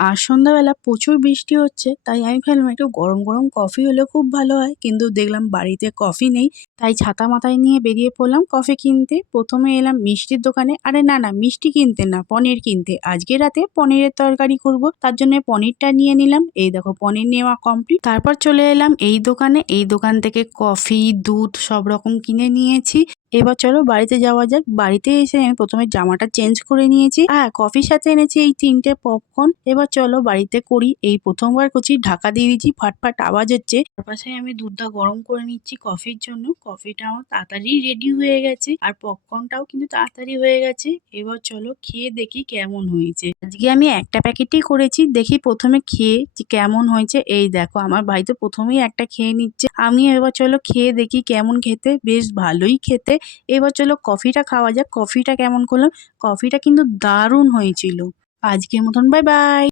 আর সন্ধ্যাবেলা প্রচুর বৃষ্টি হচ্ছে, তাই আমি ভাবলাম একটু গরম গরম কফি হলে খুব ভালো হয়, কিন্তু দেখলাম বাড়িতে কফি নেই। তাই ছাতা মাথায় নিয়ে বেরিয়ে পড়লাম কফি কিনতে। প্রথমে এলাম মিষ্টির দোকানে, আরে না না মিষ্টি কিনতে না, পনির কিনতে। আজকে রাতে পনিরের তরকারি করব, তার জন্য পনিরটা নিয়ে নিলাম। এই দেখো পনির নেওয়া কমপ্লিট। তারপর চলে এলাম এই দোকানে, এই দোকান থেকে কফি দুধ সব রকম কিনে নিয়েছি। এবার চলো বাড়িতে যাওয়া যাক। বাড়িতে এসে আমি প্রথমে জামাটা চেঞ্জ করে নিয়েছি। কফির সাথে এনেছি এই 3টে পপকর্ন। এবার চলো বাড়িতে করি। এই প্রথমবার করছি, ঢাকা দিয়ে দিচ্ছি, ফাটফাট আওয়াজ হচ্ছে। তার পাশে আমি দুধটা গরম করে নিচ্ছি কফির জন্য। কফিটা আমার তাড়াতাড়ি রেডি হয়ে গেছে, আর পপকর্নটাও কিন্তু তাড়াতাড়ি হয়ে গেছে। এবার চলো খেয়ে দেখি কেমন হয়েছে। আজকে আমি একটা প্যাকেটই করেছি, দেখি প্রথমে খেয়ে যে কেমন হয়েছে। এই দেখো আমার ভাই তো প্রথমেই একটা খেয়ে নিচ্ছে, আমি এবার চলো খেয়ে দেখি কেমন খেতে। বেশ ভালোই খেতে। এবার চলো কফিটা খাওয়া যাক। কফিটা কেমন করলাম, কফিটা কিন্তু দারুণ হয়েছিল। আজকের মতন বাই বাই।